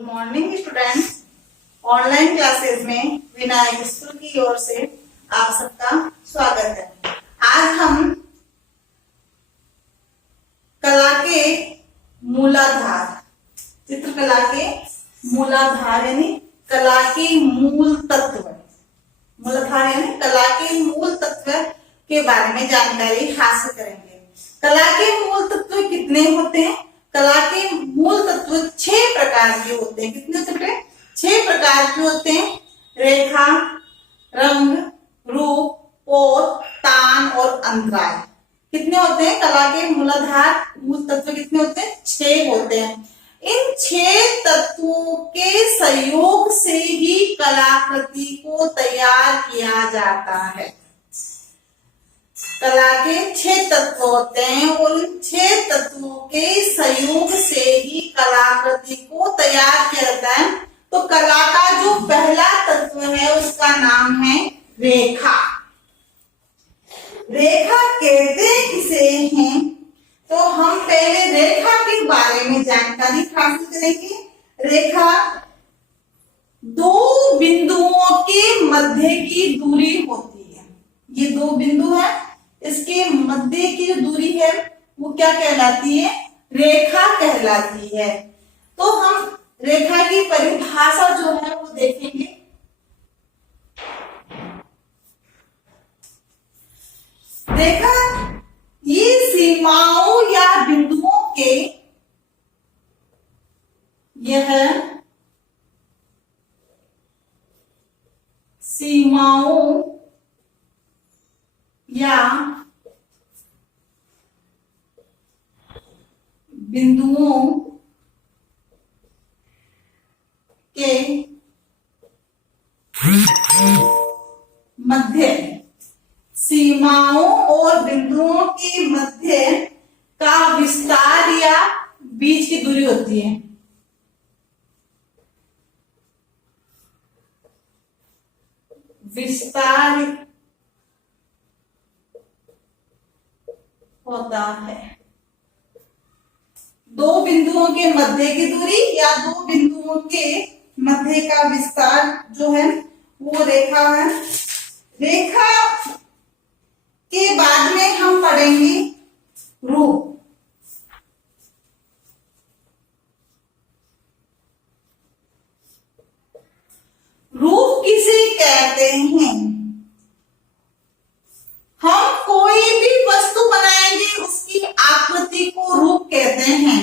Good morning students. Online classes में Vinayak school की ओर से आप सबका स्वागत है। आज हम कला के मूलाधार, चित्रकला के मूलाधार यानी कला के मूल तत्व, मूलाधार यानी कला के मूल तत्व के बारे में जानकारी हासिल करेंगे। कला के मूल तत्व कितने होते हैं? कला के मूल तत्व 6 प्रकार के होते हैं। कितने होते हैं? 6 प्रकार के होते हैं। रेखा, रंग, रूप, पोत, तान और अंतराल। कितने होते हैं? कला के मूलाधार मूल तत्व कितने होते हैं? 6 होते हैं। इन 6 तत्वों के सहयोग से ही कलाकृति को तैयार किया जाता है। कला के 6 तत्व होते हैं और इन 6 तत्वों के सहयोग से ही कलाकृति को तैयार किया जाता है। तो कला का जो पहला तत्व है उसका नाम है रेखा। रेखा कहते किसे हैं? तो हम पहले रेखा के बारे में जानकारी हासिल करेंगे। रेखा 2 बिंदुओं के मध्य की दूरी होती है। ये 2 बिंदु है, इसके मध्य की जो दूरी है वो क्या कहलाती है? रेखा कहलाती है। तो हम रेखा की परिभाषा जो है वो देखेंगे। रेखा ये सीमाओं या बिंदुओं के, यह सीमाओं या बिंदुओं के मध्य, सीमाओं और बिंदुओं के मध्य का विस्तार या बीच की दूरी होती है। विस्तार होता है। 2 बिंदुओं के मध्य की दूरी या 2 बिंदुओं के मध्य का विस्तार जो है वो रेखा है। रेखा के बाद में हम पढ़ेंगे रूप। रूप किसे कहते हैं? हम कोई भी वस्तु बनाएंगे उसकी आकृति को रूप कहते हैं।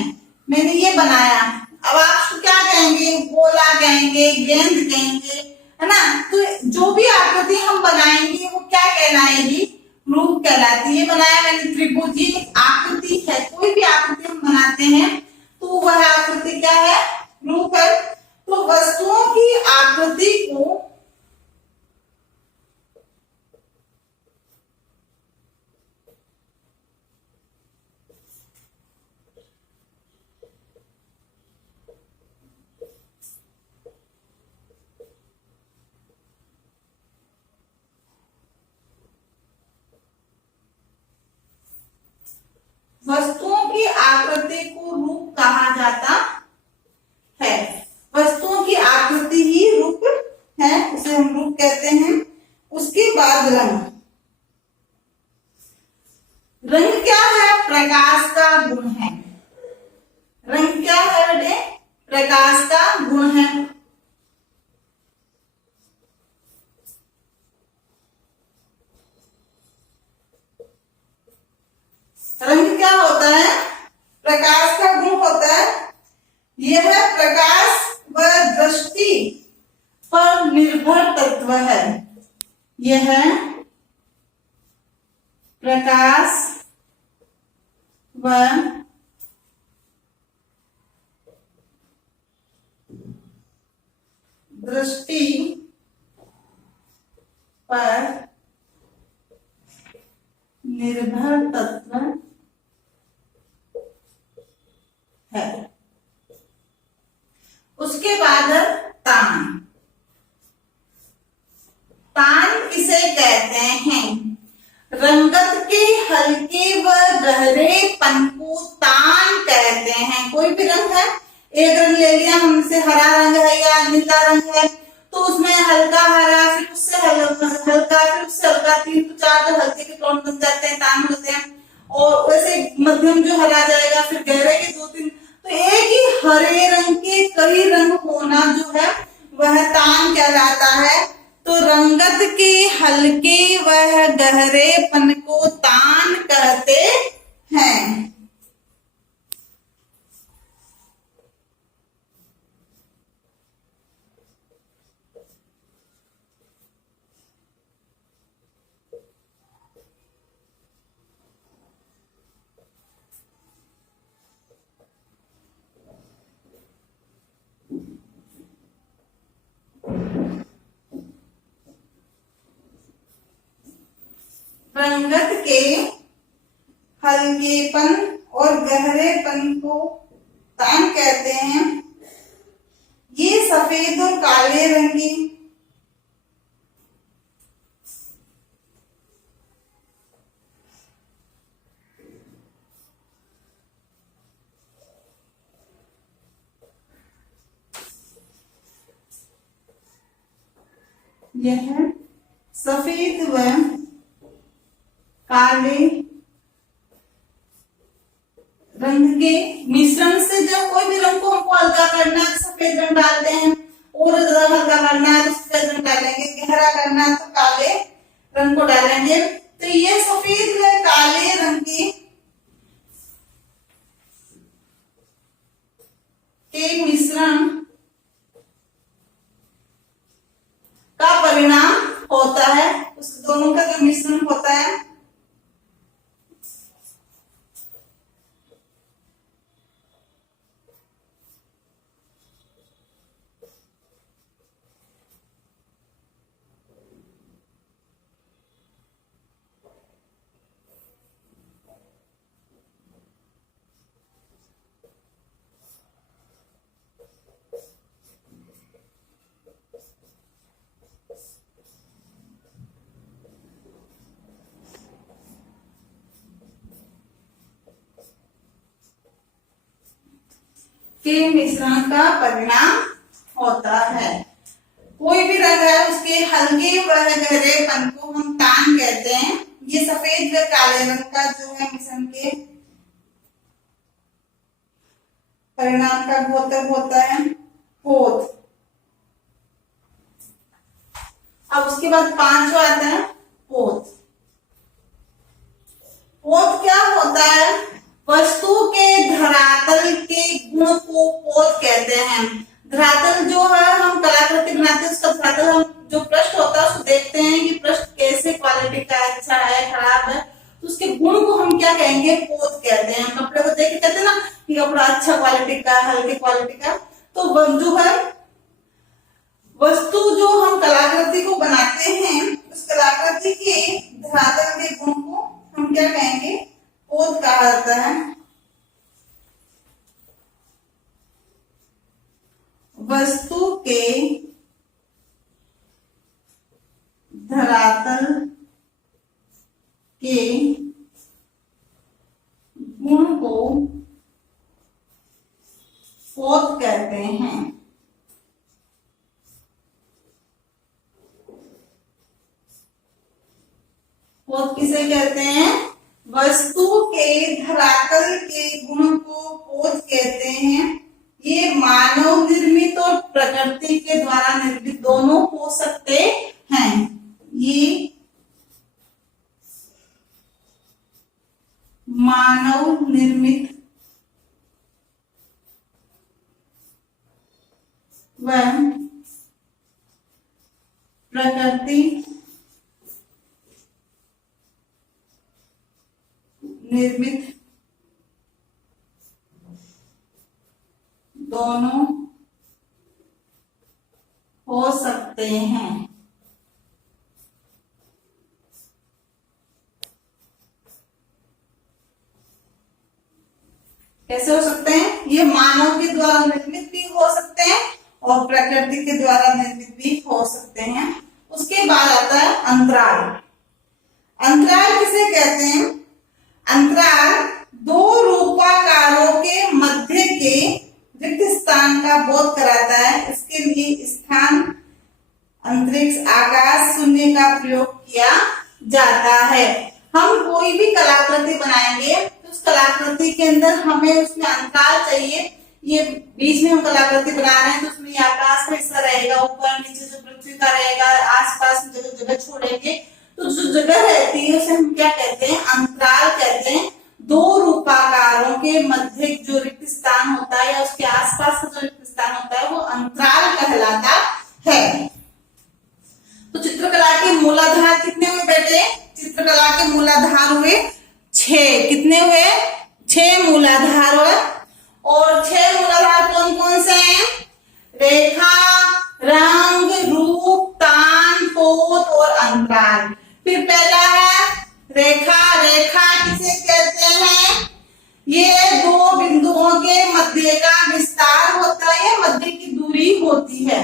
मैंने ये बनाया, अब आप क्या कहेंगे? गोला कहेंगे, गेंद कहेंगे, है ना? तो जो भी आकृति हम बनाएंगे वो क्या कहलाएगी? रूप कहलाती है। बनाया मैंने त्रिभुज, ये आकृति है। कोई भी आकृति हम बनाते हैं तो वह आकृति क्या है? रूप है। तो वस्तुओं की आकृति को वस्तुओं की आकृति को रूप कहा जाता है। वस्तुओं की आकृति ही रूप है, उसे हम रूप कहते हैं। उसके बाद रंग। रंग क्या है? प्रकाश का गुण है। रंग क्या है बेटे? प्रकाश का गुण है। रंग क्या होता है? प्रकाश का गुण होता है। यह प्रकाश व दृष्टि पर निर्भर तत्व है। यह प्रकाश व दृष्टि पर निर्भर तत्व है। उसके बाद तान। तान किसे कहते हैं? रंगत के हल्के व गहरेपन को तान कहते हैं। कोई भी रंग है, एक रंग ले लिया हमसे, हरा रंग है या नीला रंग है, तो उसमें हल्का हरा, फिर उससे हल्का, फिर उससे हल्का, 3 तो 4 जो हल्के के टोन बन जाते हैं, तान होते हैं, और वैसे मध्यम जो हरा जाएगा, फिर गहरे के 2-3। तो एक ही हरे रंग के कई रंग होना जो है वह तान कहलाता है। तो रंगत के हल्के वह गहरेपन को तान कहते हैं। रंगत के हल्केपन और गहरेपन को तान कहते हैं। ये सफेद और काले रंग की यह सफेद व काले रंग के मिश्रण से, जब कोई भी रंग को हमको हल्का करना है तो सफेद रंग डालते हैं, और ज्यादा हल्का करना है तो सफेद रंग डालेंगे, गहरा करना है तो काले रंग को डालेंगे। तो ये सफेद व काले रंग के मिश्रण का परिणाम होता है, उस दोनों का जो मिश्रण होता है के मिश्रण का परिणाम होता है। कोई भी रंग है उसके हल्के व गहरेपन को हम तान कहते हैं। ये सफेद व काले रंग का जो है मिश्रण के परिणाम का द्योतक होता है पोत। अब उसके बाद 5वां आता है पोत। पोत क्या होता है? वस्तु के धरातल के गुण को पोत कहते हैं। धरातल जो है हम कलाकृति बनाते हैं, उसका धरातल हम जो पृष्ठ होता है उसको देखते हैं कि पृष्ठ कैसे क्वालिटी का है, अच्छा है, खराब है, तो उसके गुण को हम क्या कहेंगे? पोत कहते हैं। कपड़े को देख के कहते हैं ना कि कपड़ा अच्छा क्वालिटी का, हल्के क्वालिटी का। तो जो है वस्तु जो हम कलाकृति को बनाते हैं, उस कलाकृति के धरातल के गुण को हम क्या कहेंगे? पोत कहा जाता है। वस्तु के धरातल के गुण को पोत कहते हैं। पोत किसे कहते हैं? वस्तु के धरातल के गुण को पोत कहते हैं। ये मानव निर्मित और प्रकृति के द्वारा निर्मित दोनों हो सकते हैं। ये मानव निर्मित व प्रकृति निर्मित दोनों हो सकते हैं। कैसे हो सकते हैं? ये मानव के द्वारा निर्मित भी हो सकते हैं और प्रकृति के द्वारा निर्मित भी हो सकते हैं। उसके बाद आता है अंतराल। अंतराल किसे कहते हैं? अंतराल दो रूपाकारों के मध्य के रिक्त स्थान हमें उसमें अंतराल चाहिए, ये बीच में हम कलाकृति बना रहे हैं तो उसमें ये आकाश का हिस्सा रहेगा, ऊपर नीचे जो पृथ्वी का रहेगा, आसपास में जगह जगह छोड़ेंगे, तो जो जगह रहती है उसे हम क्या कहते हैं, अंतराल कहते हैं। दो रूपाकारों के मध्य जो रिक्त स्थान होता है या उसके आसपास का जो रिक्त स्थान होता है वो अंतराल कहलाता है। तो चित्रकला के मूलाधार कितने हुए बेटे? चित्रकला के मूलाधार हुए 6। कितने हुए? 6 मूलाधार हुए। और 6 मूलाधार कौन कौन से हैं? रेखा, रंग, रूप, तान, पोत और अंतराल। फिर पहला है रेखा। रेखा किसे कहते हैं? ये दो बिंदुओं के मध्य का विस्तार होता है, मध्य की दूरी होती है।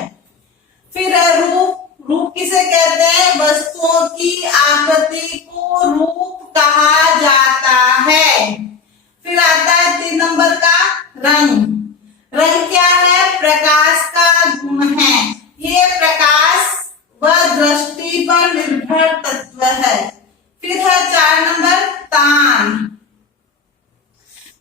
फिर रूप। रूप किसे कहते हैं? वस्तुओं की आकृति को रूप कहा जाता है। फिर आता है 3 नंबर का रंग। रंग क्या है? प्रकाश का गुण है, ये प्रकाश व दृष्टि पर निर्भर तत्व है। फिर है 4 नंबर तान।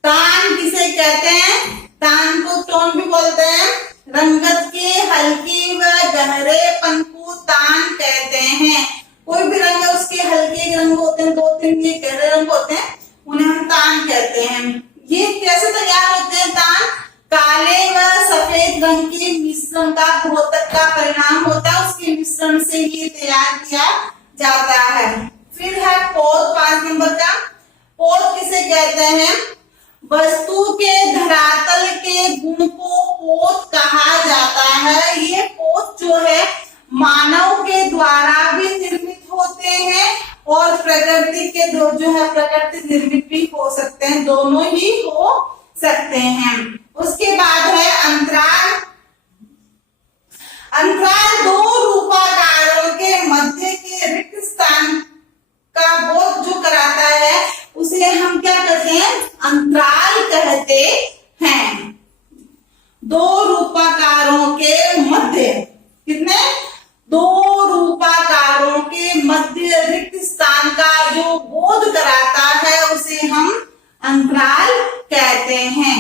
तान किसे कहते हैं? तान को टोन भी बोलते हैं। रंगत के हल्के व गहरेपन को तान कहते हैं। कोई भी रंग है उसके हल्के रंग होते हैं, 2-3 ये गहरे रंग होते हैं, उन्हें हम तान कहते हैं। ये कैसे तैयार होते हैं तान? काले व सफेद रंग के मिश्रण का द्योतक का परिणाम होता है, उसके मिश्रण से ये तैयार किया जाता है। फिर है पोत 5 नंबर का। पोत किसे कहते हैं? वस्तु के धरातल के गुण को पोत कहा जाता है। ये पोत जो है मानव के द्वारा भी निर्मित होते हैं और प्रकृति के जो है प्रकृति निर्मित भी हो सकते हैं, दोनों ही हो सकते हैं। उसके बाद है अंतराल। अंतराल दो रूपाकारों के मध्य के रिक्त स्थान का बोध जो कराता है उसे हम क्या कहते हैं? अंतराल कहते हैं। दो रूपाकारों के मध्य, कितने? 2 रूपाकारों के मध्य रिक्त स्थान का जो बोध कराता है उसे हम अंतराल कहते हैं।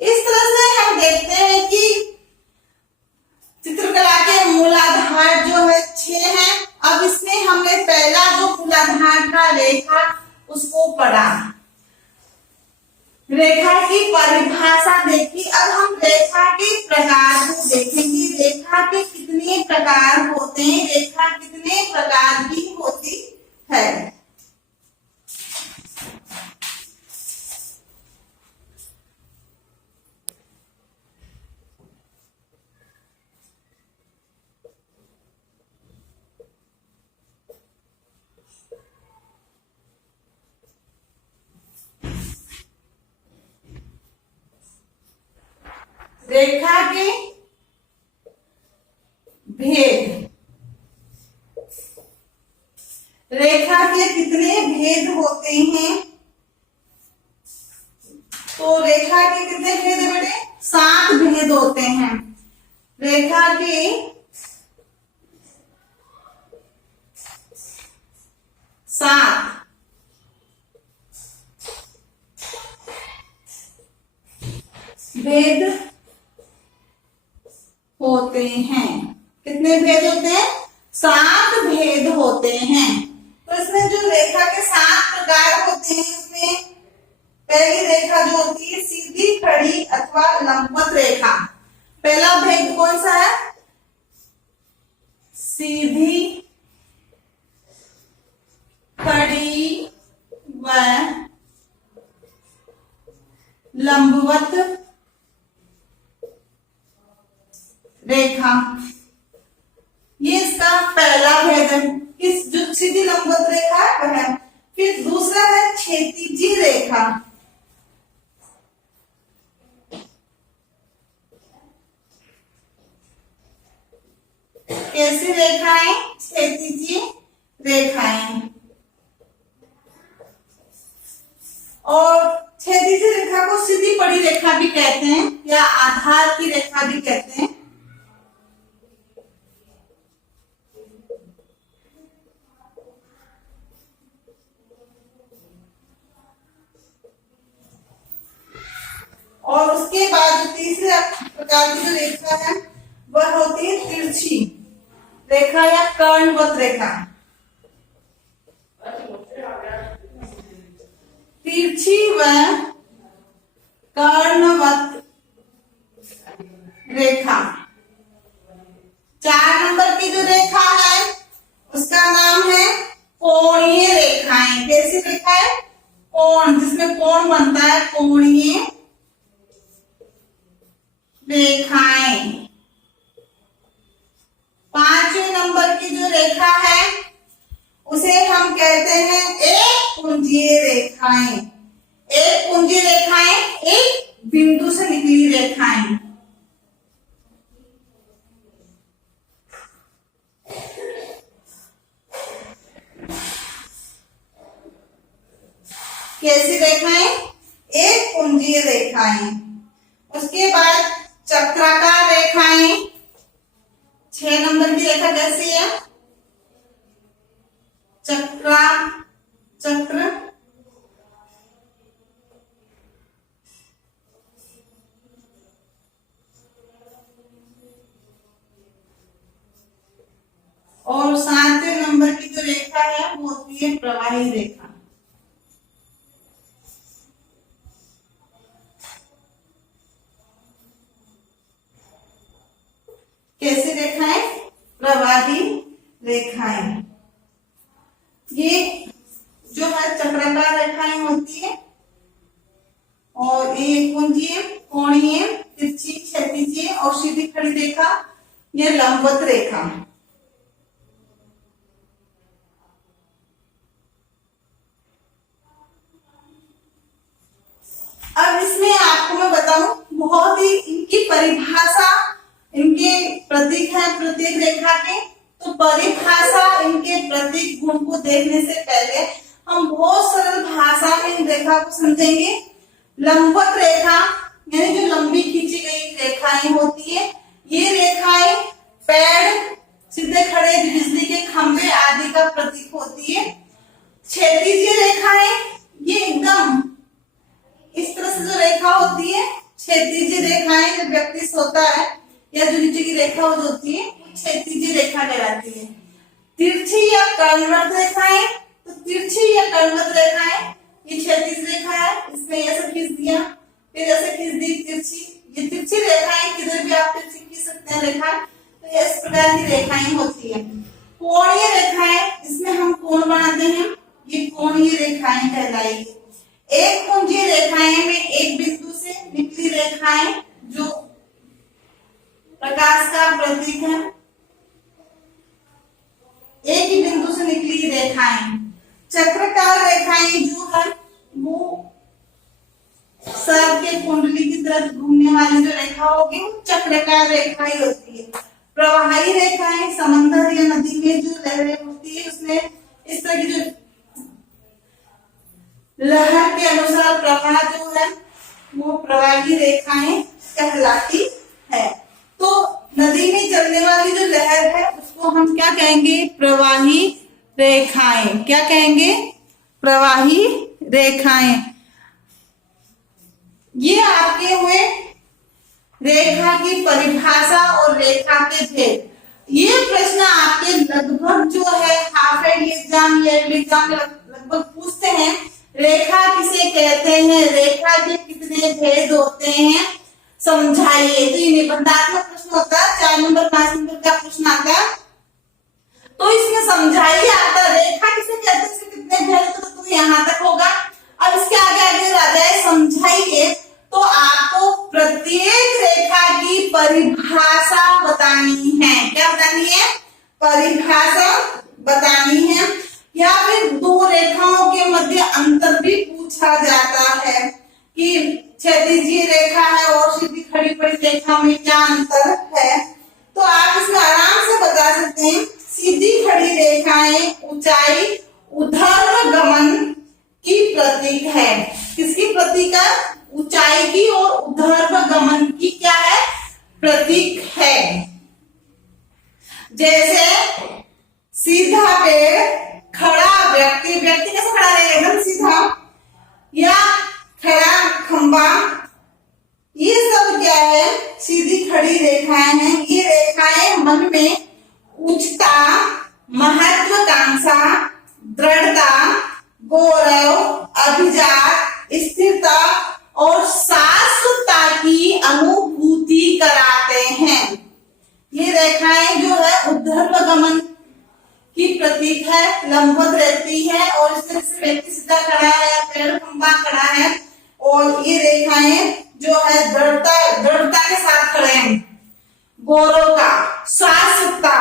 इस तरह से हम देखते हैं कि चित्रकला के मूलाधार जो है 6 हैं। अब इसमें हमने पहला जो मूलाधार था रेखा, उसको पढ़ा, रेखा की परिभाषा देखी। अब हम रेखा के प्रकार को देखेंगे। रेखा के कितने प्रकार होते हैं, रेखा कितने प्रकार की होती है। रेखा के भेद। रेखा के कितने भेद होते हैं? तो रेखा के कितने भेद है बेटे? 7 भेद होते हैं। रेखा के 7 भेद होते हैं। कितने भेद होते हैं? 7 भेद होते हैं। तो इसमें जो रेखा के 7 प्रकार होते हैं, इसमें पहली रेखा जो होती है सीधी, खड़ी अथवा लंबवत रेखा। पहला भेद कौन सा है? सीधी, खड़ी व लंबवत रेखा, ये इसका पहला भेद है। इस जो सीधी लंबवत रेखा है वह है। फिर दूसरा है क्षैतिजी रेखा। कैसी रेखाएं? क्षैतिजी रेखाएं। और क्षैतिजी रेखा को सीधी पड़ी रेखा भी कहते हैं या आधार की रेखा भी कहते हैं। और उसके बाद जो तीसरे प्रकार की जो रेखा है वह होती है तिरछी रेखा या कर्णवत रेखा। तिरछी व कर्णवत रेखा। 4 नंबर की जो रेखा है उसका नाम है कोणीय रेखाएं। कैसी रेखा है? कोण, जिसमें कोण बनता है, कोणीय रेखाएं। 5वें नंबर की जो रेखा है उसे हम कहते हैं एक पुंजीय रेखाएं। एक पुंजीय रेखाएं एक बिंदु से निकली रेखाएं। कैसी रेखाएं? एक पुंजीय रेखाएं। उसके बाद चक्राकार रेखाएं। 6 नंबर की रेखा कैसी है? चक्र और 7वें नंबर की जो रेखा है वो होती है प्रवाही रेखा। कैसी रेखाएं? प्रवाही रेखाएं। ये जो है चक्राकार रेखाएं होती है और ये पुंजीय, कोणीय, तिरछी, क्षैतिजीय और सीधी खड़ी रेखा, ये लंबवत रेखा। अब इसमें आपको मैं बताऊं, बहुत ही इनकी परिभाषा, इनके प्रतीक है प्रत्येक रेखा के। तो परिभाषा, इनके प्रतीक गुण को देखने से पहले हम बहुत सरल भाषा में इन रेखा को समझेंगे। लंबवत रेखा यानी जो लंबी खींची गई रेखाएं होती है, ये रेखाएं पेड़, सीधे खड़े बिजली के खंभे आदि का प्रतीक होती है। क्षैतिजीय रेखाएं ये एकदम इस तरह से जो रेखा होती है, क्षैतिजीय रेखाएं, जब व्यक्ति सोता है या जो नीचे की रेखा होती है क्षैतिजीय रेखा कहलाती है। तिरछी या कर्णवत रेखाएं, तो तिरछी या कर्णवत रेखाएं ये क्षैतिज रेखा है, इसमें ऐसे खींच दिया, फिर ऐसे खींच दी तिरछी। ये तिरछी रेखाएं किधर भी आप तिरछी खींच सकते हैं रेखा, तो इस प्रकार की रेखाएं होती है। कोणीय रेखाएं, इसमें हम कोण बनाते हैं, ये कोणीय रेखाएं कहलाएगी। एक पुंजीय रेखाएं में एक बिंदु से निकली रेखाएं जो प्रकाश का प्रतीक है, एक ही बिंदु से निकली रेखाएं। चक्राकार रेखाएं जो है वो सर के कुंडली की तरफ घूमने वाली जो रेखा होगी वो चक्राकार रेखा ही होती है। प्रवाही रेखाएं समंदर या नदी में जो लहरें होती है उसमें इस तरह की जो लहर के अनुसार प्रवाह जो है वो प्रवाही रेखाएं कहलाती है। तो नदी में चलने वाली जो लहर है उसको हम क्या कहेंगे? प्रवाही रेखाएं। क्या कहेंगे? प्रवाही रेखाएं। ये आपके हुए रेखा की परिभाषा और रेखा के भेद। ये प्रश्न आपके लगभग जो है half yearly exam, yearly exam लगभग पूछते हैं। रेखा किसे कहते हैं, रेखा के कितने भेद होते हैं, समझाइए। तो ये निबंधात्मक प्रश्न होता है, 4 नंबर 5 नंबर का प्रश्न आता है, तो इसमें समझाइए आता है रेखा किसे कहते हैं, इसके कितने भेद, तो तुम यहाँ तक होगा। अब इसके आगे आगे आ जाए समझाइए, तो आपको प्रत्येक रेखा की परिभाषा बतानी है। क्या बतानी है? परिभाषा बतानी है। या फिर 2 रेखाओं के मध्य अंतर भी पूछा जाता है कि क्षैतिजीय रेखा है और सीधी खड़ी पड़ी रेखा में क्या अंतर है। तो आप इसमें आराम से बता सकते हैं, सीधी खड़ी रेखाएं ऊंचाई ऊर्ध्व गमन की प्रतीक है। किसकी प्रतीक है? ऊंचाई की और ऊर्ध्व गमन की क्या है? प्रतीक है। जैसे सीधा पेड़, खड़ा व्यक्ति, व्यक्ति कैसे खड़ा रहेगा? एकदम सीधा। या खड़ा खंबा क्या है, सीधी खड़ी रेखाएं हैं। ये रेखाएं मन में उच्चता, महत्वाकांक्षा, दृढ़ता, गौरव, अभिजात, स्थिरता और शाश्वतता की अनुभूति कराते हैं। ये रेखाएं जो है ऊर्ध्व गमन की प्रतीक है, लंबवत रहती है और इस तरह से व्यक्ति सीधा खड़ा है या पेड़ खंबा खड़ा है। और ये रेखाएं जो है दृढ़ता के साथ खड़े हैं, गौरव का, शाश्वतता,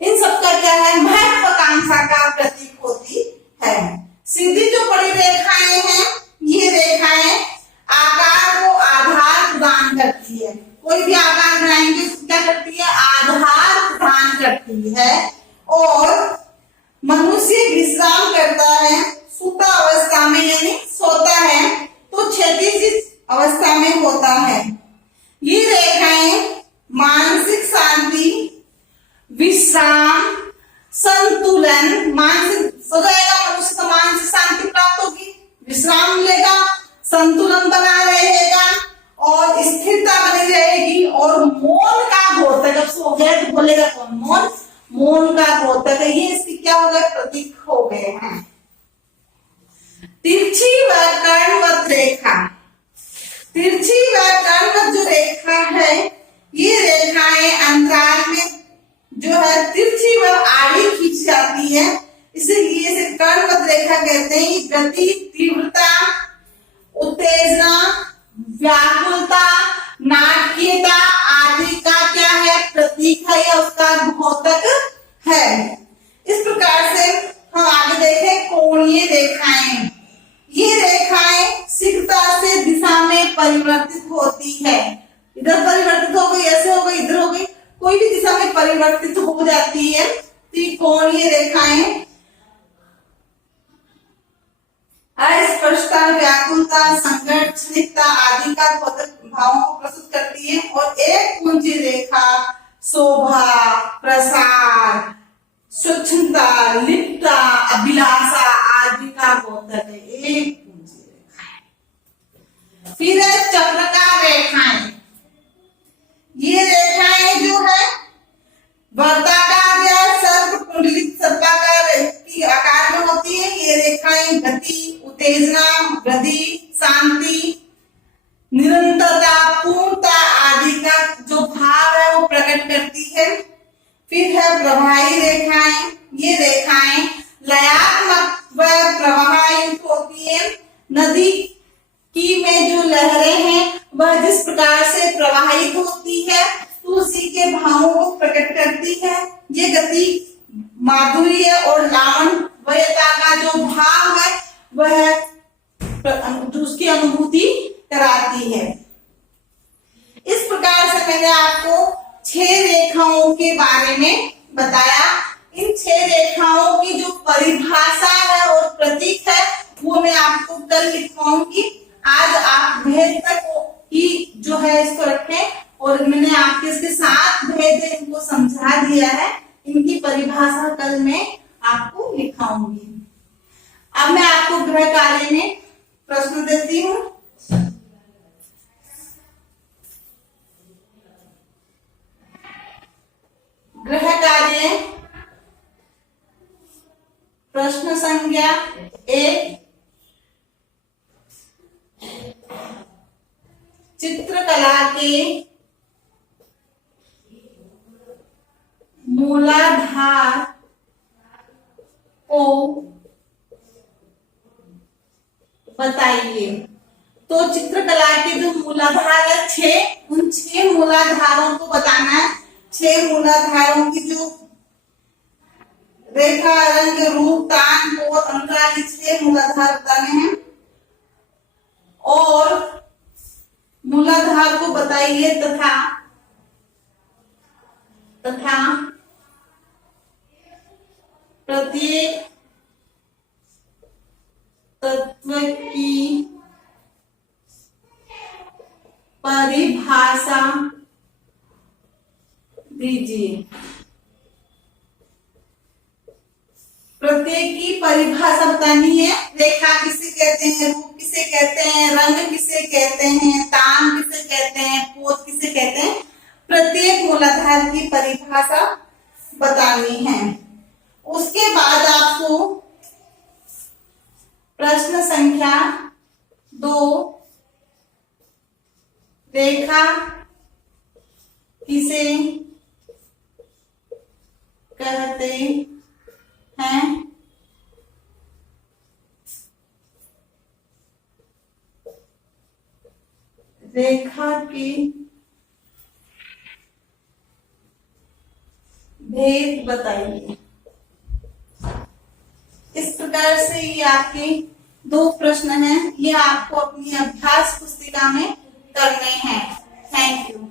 इन सबका क्या है, महत्वाकांक्षा का प्रतीक होती है। सीधी जो बड़ी रेखाएं हैं, ये रेखाएं आकार को आधार प्रदान करती है। कोई भी आकार बनाएंगे उसको क्या करती है, आधार प्रदान करती है। और मनुष्य विश्राम करता है, सुता अवस्था में यानी सोता है तो क्षैतिज अवस्था में होता है। ये रेखाएं मानसिक शांति, विश्राम, संतुलन, मानसिक सो जाएगा मनुष्य को, मानसिक शांति प्राप्त होगी, विश्राम मिलेगा, संतुलन बना रहेगा और स्थिरता बनी रहेगी। और मौन का द्योतक, अब सो गया तो बोलेगा कौन, मौन, मौन का द्योतक, ये इसकी क्या हो गए, प्रतीक हो गए हैं। तिरछी व कर्णवत रेखा, तिरछी व कर्णवत जो रेखा है, ये रेखाएं अंतराल में जो है तिरछी व आड़ी खींच जाती है, इसीलिए इसे कर्णवत रेखा कहते हैं। गति, तीव्रता, उत्तेजना, व्याकुलता, नाटकीयता आदि का क्या है, प्रतीक है या उसका द्योतक है। इस प्रकार से हम आगे देखें कोणीय रेखाएं। ये रेखाएं शीघ्रता से दिशा में परिवर्तित होती है, इधर परिवर्तित हो गई, ऐसे हो गई, इधर हो गई, कोई भी दिशा में परिवर्तित हो जाती है। तो कोणीय रेखाएं अस्पष्टता, व्याकुलता, संकट, क्षणिकता आदि का भावों को प्रस्तुत करती है। और एक कुंजी रेखा शोभा, प्रसार, सूक्ष्मता, लिप्तता, अभिलाषा आदि का द्योतक है, एक कुंजी रेखा है। फिर है चक्राकार रेखाएं। ये रेखाएं जो है वर्ताकार या सर्प कुंडलित सर्पाकार की आकार में होती है। ये रेखाएं गति, उत्तेजना, वृद्धि, शांति, निरंतरता, पूर्णता आदि का जो भाव है वो प्रकट करती है। फिर है प्रवाही रेखाएं। ये रेखाएं लयात्मक व प्रवाहयुक्त होती है। नदी की में जो लहरें हैं वह जिस प्रकार से प्रवाहित होती है तो उसी के भावों को प्रकट करती है। ये गति, माधुर्य और लावण्यता का जो भाव है वह उसकी अनुभूति कराती है। इस प्रकार से मैंने आपको 6 रेखाओं के बारे में बताया। इन 6 रेखाओं की जो परिभाषा है और प्रतीक है वो मैं आपको कल लिखवाऊंगी। आज आप भेद तक की जो है इसको रखें और मैंने आपके इसके साथ भेद इनको समझा दिया है। इनकी परिभाषा कल मैं आपको लिखाऊंगी। अब मैं आपको गृह कार्य में प्रश्न देती हूँ। गृह कार्य प्रश्न संख्या 1, चित्रकला के मूलाधार को बताइए। तो चित्रकला के जो मूलाधार है 6, उन 6 मूलाधारों को बताना है। 6 मूलाधारों की जो रेखा, रंग, रूप, तान, कोण, अंतराल, 6 मूलाधार बताने हैं। और मूलाधार को बताइए तथा प्रत्येक तत्व की परिभाषा दीजिए। प्रत्येक की परिभाषा बतानी है। रेखा किसे कहते हैं, रूप किसे कहते हैं, रंग किसे कहते हैं, तान किसे कहते हैं, पोत बनानी है। उसके बाद आपको प्रश्न संख्या 2, रेखा किसे कहते हैं? रेखा के भेद बताइए। इस प्रकार से ये आपके 2 प्रश्न हैं, ये आपको अपनी अभ्यास पुस्तिका में करने हैं। Thank you.